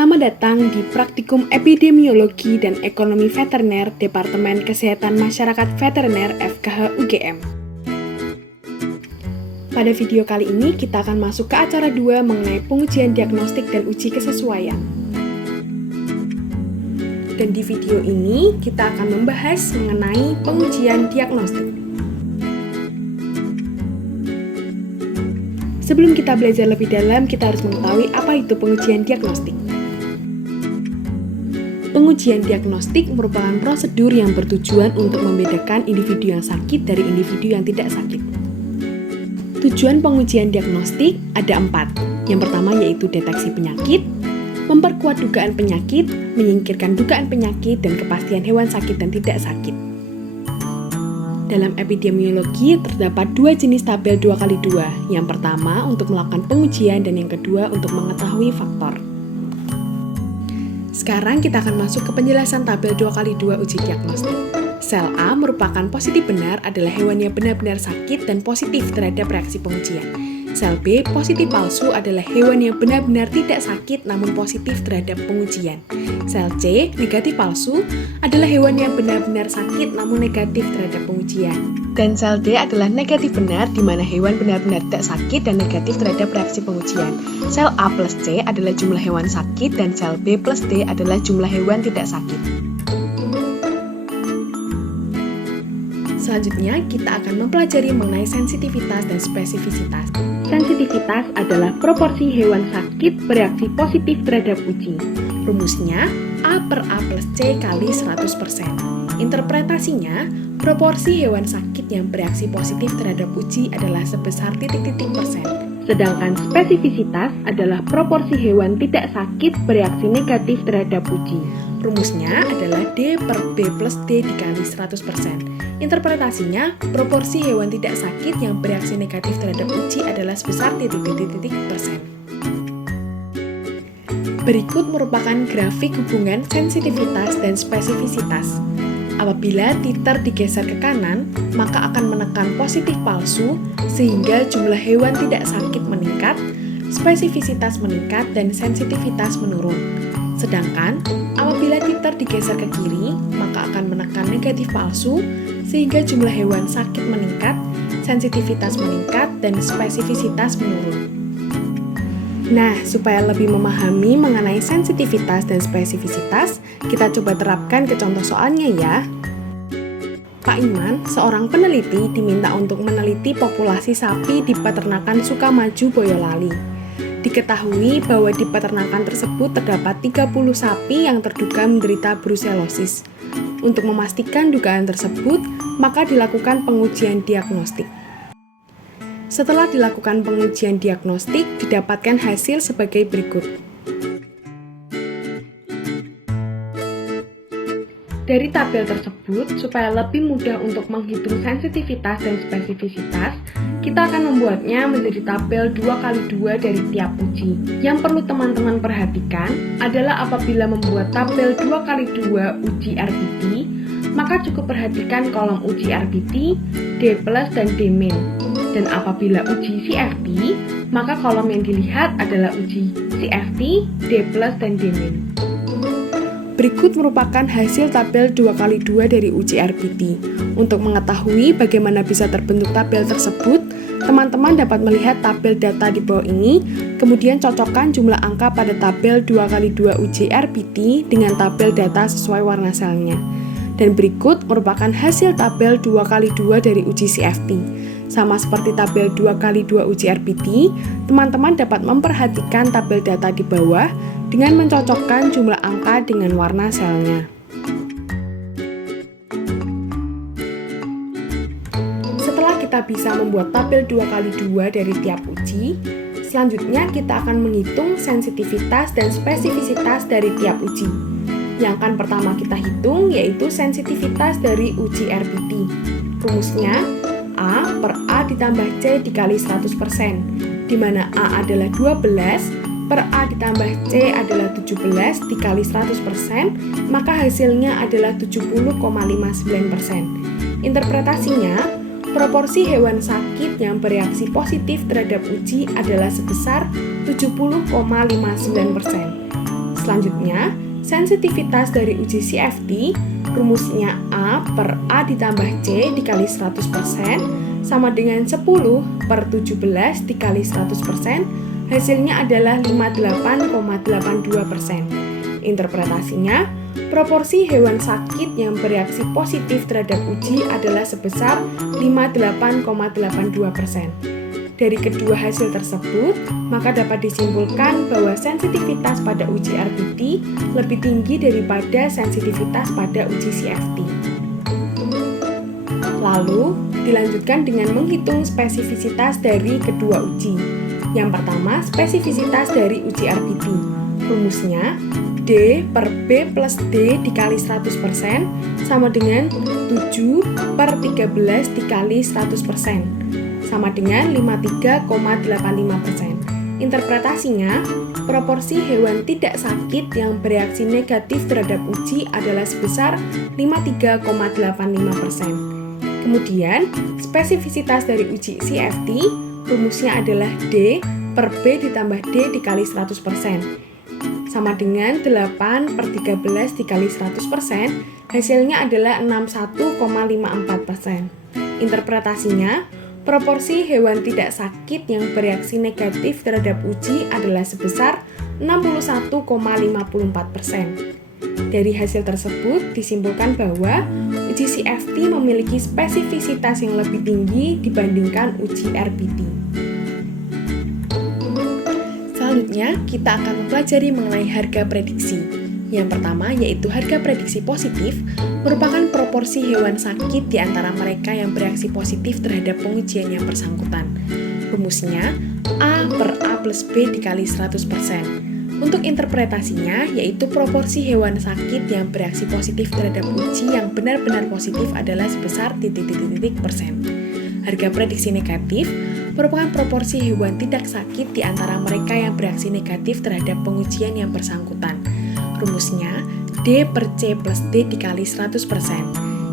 Selamat datang di Praktikum Epidemiologi dan Ekonomi Veteriner Departemen Kesehatan Masyarakat Veteriner FKH UGM. Pada video kali ini kita akan masuk ke acara 2 mengenai pengujian diagnostik dan uji kesesuaian. Dan di video ini kita akan membahas mengenai pengujian diagnostik. Sebelum kita belajar lebih dalam, kita harus mengetahui apa itu pengujian diagnostik. Pengujian diagnostik merupakan prosedur yang bertujuan untuk membedakan individu yang sakit dari individu yang tidak sakit. Tujuan pengujian diagnostik ada 4. Yang pertama yaitu deteksi penyakit, memperkuat dugaan penyakit, menyingkirkan dugaan penyakit, dan kepastian hewan sakit dan tidak sakit. Dalam epidemiologi terdapat 2 jenis tabel 2x2. Yang pertama untuk melakukan pengujian dan yang kedua untuk mengetahui faktor. Sekarang kita akan masuk ke penjelasan tabel 2x2 uji diagnostik. Sel A merupakan positif benar adalah hewan yang benar-benar sakit dan positif terhadap reaksi pengujian. Sel B positif palsu adalah hewan yang benar-benar tidak sakit namun positif terhadap pengujian. Sel C negatif palsu adalah hewan yang benar-benar sakit namun negatif terhadap pengujian. Dan sel D adalah negatif benar di mana hewan benar-benar tidak sakit dan negatif terhadap reaksi pengujian. Sel A plus C adalah jumlah hewan sakit dan sel B plus D adalah jumlah hewan tidak sakit. Selanjutnya, kita akan mempelajari mengenai sensitivitas dan spesifisitas. Sensitivitas adalah proporsi hewan sakit bereaksi positif terhadap uji. Rumusnya, A per A plus C kali 100%. Interpretasinya, proporsi hewan sakit yang bereaksi positif terhadap uji adalah sebesar titik-titik persen. Sedangkan spesifisitas adalah proporsi hewan tidak sakit bereaksi negatif terhadap uji. Rumusnya adalah D per B plus D dikali 100%. Interpretasinya, proporsi hewan tidak sakit yang bereaksi negatif terhadap uji adalah sebesar titik-titik persen. Berikut merupakan grafik hubungan sensitivitas dan spesifisitas. Apabila titer digeser ke kanan, maka akan menekan positif palsu sehingga jumlah hewan tidak sakit meningkat, spesifisitas meningkat, dan sensitivitas menurun. Sedangkan, apabila titer digeser ke kiri, maka akan menekan negatif palsu sehingga jumlah hewan sakit meningkat, sensitivitas meningkat, dan spesifisitas menurun. Nah, supaya lebih memahami mengenai sensitivitas dan spesifisitas, kita coba terapkan ke contoh soalnya ya. Pak Iman, seorang peneliti, diminta untuk meneliti populasi sapi di peternakan Sukamaju, Boyolali. Diketahui bahwa di peternakan tersebut terdapat 30 sapi yang terduga menderita brusellosis. Untuk memastikan dugaan tersebut, maka dilakukan pengujian diagnostik. Setelah dilakukan pengujian diagnostik, didapatkan hasil sebagai berikut. Dari tabel tersebut, supaya lebih mudah untuk menghitung sensitivitas dan spesifisitas, kita akan membuatnya menjadi tabel 2x2 dari tiap uji. Yang perlu teman-teman perhatikan adalah apabila membuat tabel 2x2 uji RBT, maka cukup perhatikan kolom uji RBT, D+, dan D-. Dan apabila uji CFT, maka kolom yang dilihat adalah uji CFT, D+, dan D-. Berikut merupakan hasil tabel 2x2 dari uji RBT. Untuk mengetahui bagaimana bisa terbentuk tabel tersebut, teman-teman dapat melihat tabel data di bawah ini, kemudian cocokkan jumlah angka pada tabel 2x2 uji RBT dengan tabel data sesuai warna selnya. Dan berikut merupakan hasil tabel 2x2 dari uji CFT. Sama seperti tabel 2x2 uji RBT, teman-teman dapat memperhatikan tabel data di bawah dengan mencocokkan jumlah angka dengan warna selnya. Setelah kita bisa membuat tabel 2x2 dari tiap uji, selanjutnya kita akan menghitung sensitivitas dan spesifisitas dari tiap uji. Yang akan pertama kita hitung yaitu sensitivitas dari uji RBT. Rumusnya A per A ditambah C dikali 100%, di mana A adalah 12, per A ditambah C adalah 17 dikali 100%, maka hasilnya adalah 70,59%. Interpretasinya, proporsi hewan sakit yang bereaksi positif terhadap uji adalah sebesar 70,59%. Selanjutnya, sensitivitas dari uji CFT, rumusnya A per A ditambah C dikali 100% sama dengan 10 per 17 dikali 100%, hasilnya adalah 58,82%. Interpretasinya, proporsi hewan sakit yang bereaksi positif terhadap uji adalah sebesar 58,82%. Dari kedua hasil tersebut, maka dapat disimpulkan bahwa sensitivitas pada uji RBT lebih tinggi daripada sensitivitas pada uji CFT. Lalu, dilanjutkan dengan menghitung spesifisitas dari kedua uji. Yang pertama, spesifisitas dari uji RBT. Rumusnya, D per B plus D dikali 100% sama dengan 7 per 13 dikali 100%. Sama dengan 53,85%. Interpretasinya, proporsi hewan tidak sakit yang bereaksi negatif terhadap uji adalah sebesar 53,85%. Kemudian, spesifisitas dari uji CFT, rumusnya adalah D per B ditambah D dikali 100%. Sama dengan 8 per 13 dikali 100%, hasilnya adalah 61,54%. Interpretasinya, proporsi hewan tidak sakit yang bereaksi negatif terhadap uji adalah sebesar 61,54%. Dari hasil tersebut disimpulkan bahwa uji CFT memiliki spesifisitas yang lebih tinggi dibandingkan uji RBT. Selanjutnya, kita akan mempelajari mengenai harga prediksi. Yang pertama yaitu harga prediksi positif merupakan proporsi hewan sakit di antara mereka yang bereaksi positif terhadap pengujian yang bersangkutan. Rumusnya A per A plus B dikali 100%. Untuk interpretasinya yaitu proporsi hewan sakit yang bereaksi positif terhadap uji yang benar-benar positif adalah sebesar titik-titik persen. Harga prediksi negatif merupakan proporsi hewan tidak sakit di antara mereka yang bereaksi negatif terhadap pengujian yang bersangkutan. Rumusnya D per C plus D dikali 100%.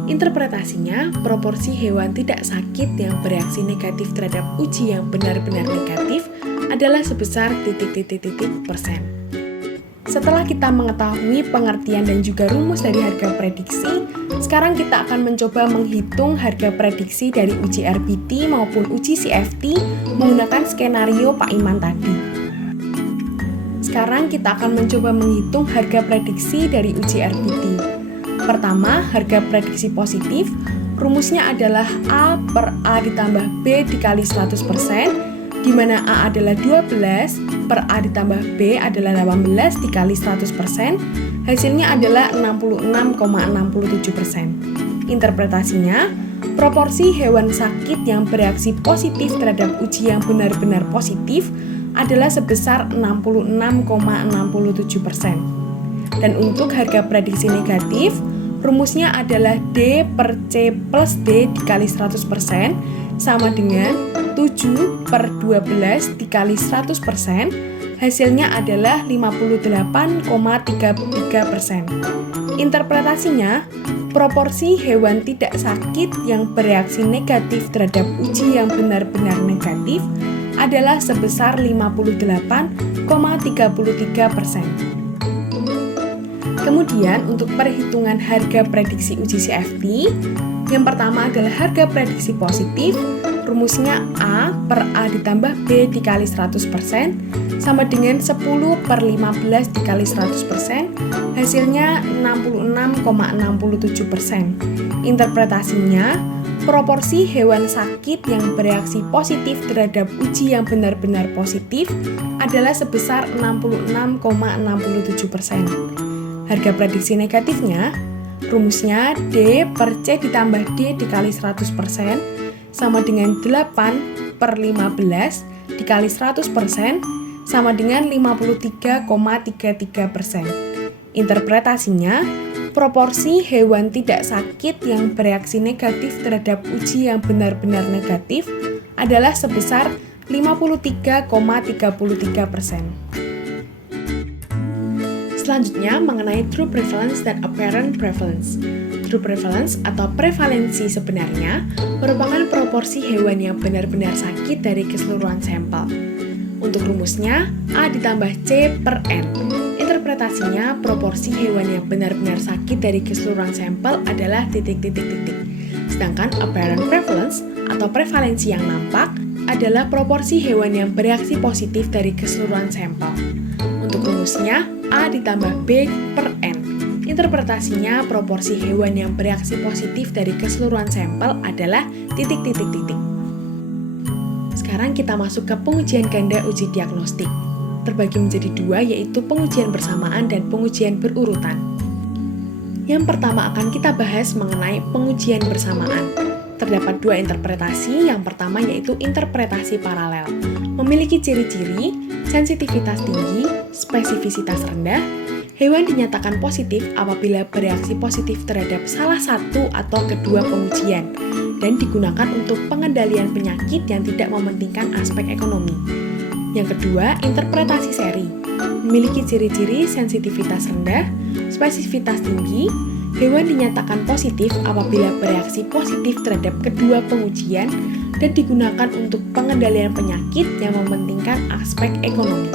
Interpretasinya, proporsi hewan tidak sakit yang bereaksi negatif terhadap uji yang benar-benar negatif adalah sebesar titik-titik persen. Setelah kita mengetahui pengertian dan juga rumus dari harga prediksi, sekarang kita akan mencoba menghitung harga prediksi dari uji RBT maupun uji CFT menggunakan skenario Pak Iman tadi. Sekarang kita akan mencoba menghitung harga prediksi dari uji RBT. Pertama, harga prediksi positif, rumusnya adalah A per A ditambah B dikali 100%, di mana A adalah 12, per A ditambah B adalah 18 dikali 100%, hasilnya adalah 66,67%. Interpretasinya, proporsi hewan sakit yang bereaksi positif terhadap uji yang benar-benar positif adalah sebesar 66,67%. Dan untuk harga prediksi negatif, rumusnya adalah D per C plus D dikali 100% sama dengan 7 per 12 dikali 100%, hasilnya adalah 58,33%. Interpretasinya, proporsi hewan tidak sakit yang bereaksi negatif terhadap uji yang benar-benar negatif adalah sebesar 58,33%. Kemudian untuk perhitungan harga prediksi uji CFT, yang pertama adalah harga prediksi positif, rumusnya A per A ditambah B dikali 100% sama dengan 10 per 15 dikali 100%, hasilnya 66,67%. Interpretasinya, proporsi hewan sakit yang bereaksi positif terhadap uji yang benar-benar positif adalah sebesar 66,67%. Harga prediksi negatifnya, rumusnya D per C ditambah D dikali 100% sama dengan 8 per 15 dikali 100% sama dengan 53,33%. Interpretasinya, proporsi hewan tidak sakit yang bereaksi negatif terhadap uji yang benar-benar negatif adalah sebesar 53,33%. Selanjutnya mengenai true prevalence dan apparent prevalence. True prevalence atau prevalensi sebenarnya merupakan proporsi hewan yang benar-benar sakit dari keseluruhan sampel. Untuk rumusnya, A ditambah C per N. Interpretasinya, proporsi hewan yang benar-benar sakit dari keseluruhan sampel adalah titik-titik-titik. Sedangkan apparent prevalence atau prevalensi yang nampak adalah proporsi hewan yang bereaksi positif dari keseluruhan sampel. Untuk rumusnya, A ditambah B per N. Interpretasinya, proporsi hewan yang bereaksi positif dari keseluruhan sampel adalah titik-titik-titik. Sekarang kita masuk ke pengujian ganda uji diagnostik. Terbagi menjadi dua, yaitu pengujian bersamaan dan pengujian berurutan. Yang pertama akan kita bahas mengenai pengujian bersamaan. Terdapat dua interpretasi, yang pertama yaitu interpretasi paralel. Memiliki ciri-ciri, sensitivitas tinggi, spesifisitas rendah. Hewan dinyatakan positif apabila bereaksi positif terhadap salah satu atau kedua pengujian, dan digunakan untuk pengendalian penyakit yang tidak mementingkan aspek ekonomi. Yang kedua, interpretasi seri. Memiliki ciri-ciri sensitivitas rendah, spesifitas tinggi. Hewan dinyatakan positif apabila bereaksi positif terhadap kedua pengujian dan digunakan untuk pengendalian penyakit yang mementingkan aspek ekonomi.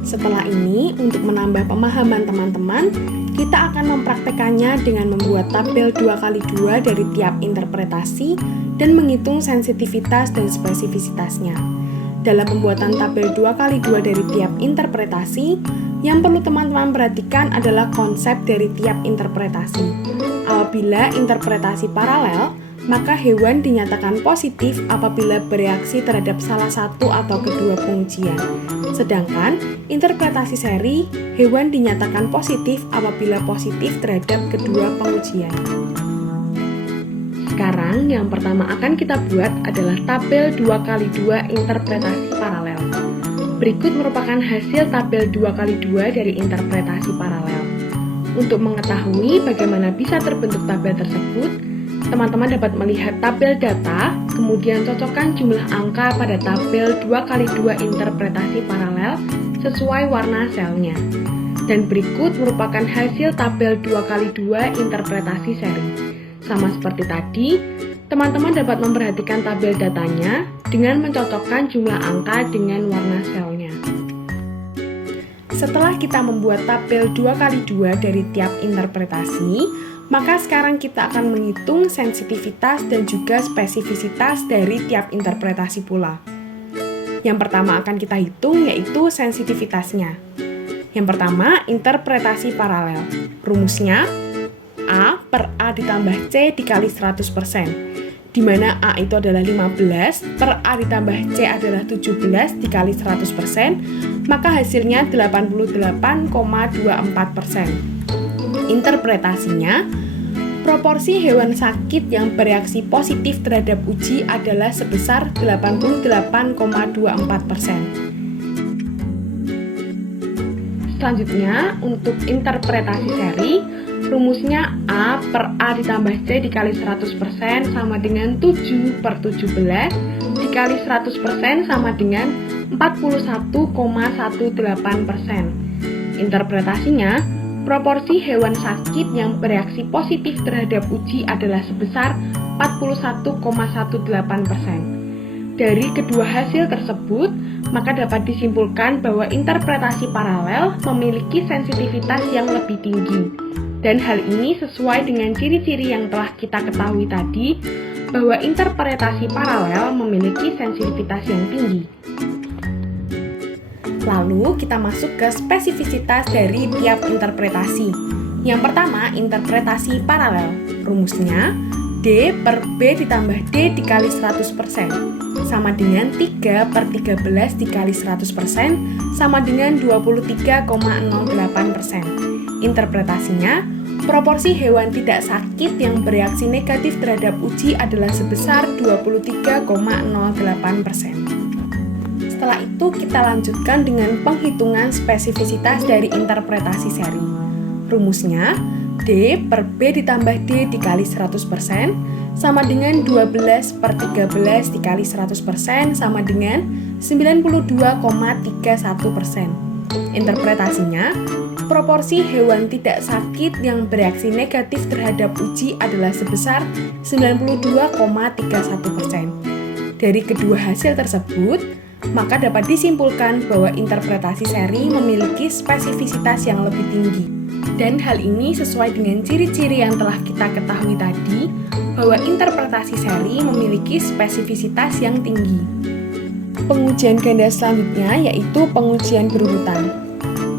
Setelah ini, untuk menambah pemahaman teman-teman, kita akan mempraktekannya dengan membuat tabel 2x2 dari tiap interpretasi dan menghitung sensitivitas dan spesifisitasnya. Dalam pembuatan tabel 2x2 dari tiap interpretasi, yang perlu teman-teman perhatikan adalah konsep dari tiap interpretasi. Apabila interpretasi paralel, maka hewan dinyatakan positif apabila bereaksi terhadap salah satu atau kedua pengujian. Sedangkan interpretasi seri, hewan dinyatakan positif apabila positif terhadap kedua pengujian. Sekarang yang pertama akan kita buat adalah tabel 2x2 interpretasi paralel. Berikut merupakan hasil tabel 2x2 dari interpretasi paralel. Untuk mengetahui bagaimana bisa terbentuk tabel tersebut, teman-teman dapat melihat tabel data, kemudian cocokkan jumlah angka pada tabel 2x2 interpretasi paralel sesuai warna selnya. Dan berikut merupakan hasil tabel 2x2 interpretasi seri. Sama seperti tadi, teman-teman dapat memperhatikan tabel datanya dengan mencocokkan jumlah angka dengan warna selnya. Setelah kita membuat tabel 2x2 dari tiap interpretasi, maka sekarang kita akan menghitung sensitivitas dan juga spesifisitas dari tiap interpretasi pula. Yang pertama akan kita hitung yaitu sensitivitasnya. Yang pertama, interpretasi paralel. Rumusnya A per A ditambah C dikali 100%, di mana A itu adalah 15, per A ditambah C adalah 17 dikali 100%, maka hasilnya 88,24%. Interpretasinya, proporsi hewan sakit yang bereaksi positif terhadap uji adalah sebesar 88,24%. Selanjutnya, untuk interpretasi seri, rumusnya A per A ditambah C dikali 100% sama dengan 7 per 17 dikali 100% sama dengan 41,18%. Interpretasinya, proporsi hewan sakit yang bereaksi positif terhadap uji adalah sebesar 41,18%. Dari kedua hasil tersebut, maka dapat disimpulkan bahwa interpretasi paralel memiliki sensitivitas yang lebih tinggi. Dan hal ini sesuai dengan ciri-ciri yang telah kita ketahui tadi, bahwa interpretasi paralel memiliki sensitivitas yang tinggi. Lalu kita masuk ke spesifisitas dari tiap interpretasi. Yang pertama, interpretasi paralel. Rumusnya D per B ditambah D dikali 100%, sama dengan 3 per 13 dikali 100%, sama dengan 23,08%. Interpretasinya, proporsi hewan tidak sakit yang bereaksi negatif terhadap uji adalah sebesar 23,08%. Setelah itu kita lanjutkan dengan penghitungan spesifisitas dari interpretasi seri. Rumusnya D per B ditambah D dikali 100% sama dengan 12 per 13 dikali 100% sama dengan 92,31%. Interpretasinya, proporsi hewan tidak sakit yang bereaksi negatif terhadap uji adalah sebesar 92,31%. Dari kedua hasil tersebut, maka dapat disimpulkan bahwa interpretasi seri memiliki spesifisitas yang lebih tinggi. Dan hal ini sesuai dengan ciri-ciri yang telah kita ketahui tadi, bahwa interpretasi seri memiliki spesifisitas yang tinggi. Pengujian ganda selanjutnya yaitu pengujian berurutan.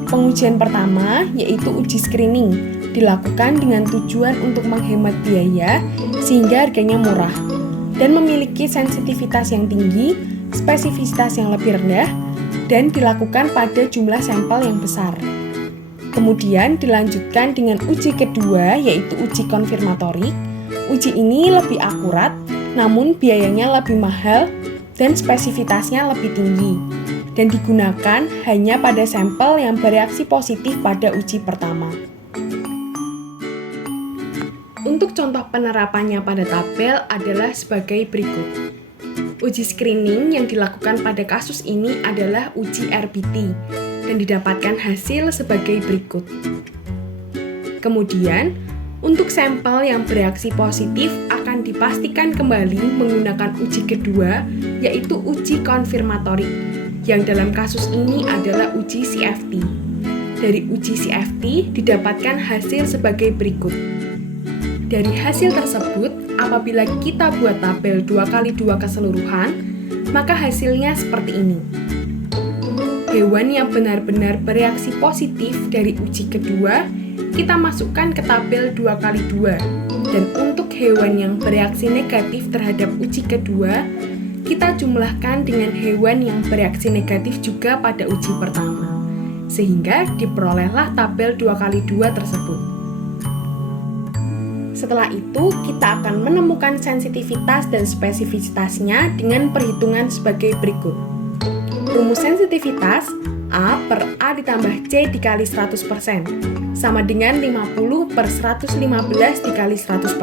Pengujian pertama yaitu uji screening, dilakukan dengan tujuan untuk menghemat biaya sehingga harganya murah, dan memiliki sensitivitas yang tinggi, spesifisitas yang lebih rendah, dan dilakukan pada jumlah sampel yang besar. Kemudian dilanjutkan dengan uji kedua yaitu uji konfirmatorik. Uji ini lebih akurat, namun biayanya lebih mahal dan spesifitasnya lebih tinggi, dan digunakan hanya pada sampel yang bereaksi positif pada uji pertama. Untuk contoh penerapannya pada tabel adalah sebagai berikut. Uji screening yang dilakukan pada kasus ini adalah uji RBT dan didapatkan hasil sebagai berikut. Kemudian, untuk sampel yang bereaksi positif akan dipastikan kembali menggunakan uji kedua, yaitu uji konfirmatorik, yang dalam kasus ini adalah uji CFT. Dari uji CFT didapatkan hasil sebagai berikut. Dari hasil tersebut, apabila kita buat tabel 2x2 keseluruhan, maka hasilnya seperti ini. Hewan yang benar-benar bereaksi positif dari uji kedua, kita masukkan ke tabel 2x2. Dan untuk hewan yang bereaksi negatif terhadap uji kedua, kita jumlahkan dengan hewan yang bereaksi negatif juga pada uji pertama, sehingga diperolehlah tabel 2x2 tersebut. Setelah itu, kita akan menemukan sensitivitas dan spesifisitasnya dengan perhitungan sebagai berikut. Rumus sensitivitas A per A ditambah C dikali 100% sama dengan 50 per 115 dikali 100%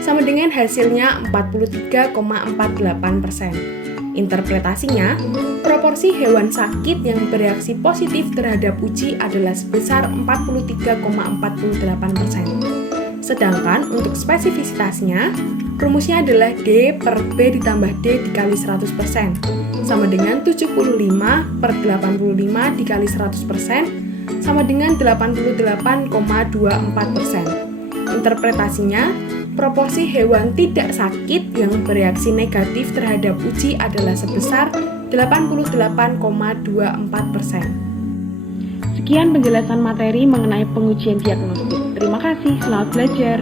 sama dengan hasilnya 43,48%. Interpretasinya, proporsi hewan sakit yang bereaksi positif terhadap uji adalah sebesar 43,48%. Sedangkan untuk spesifisitasnya, rumusnya adalah D per B ditambah D dikali 100% sama dengan 75 per 85 dikali 100% sama dengan 88,24%. Interpretasinya, proporsi hewan tidak sakit yang bereaksi negatif terhadap uji adalah sebesar 88,24%. Sekian penjelasan materi mengenai pengujian diagnostik. Terima kasih, selamat belajar.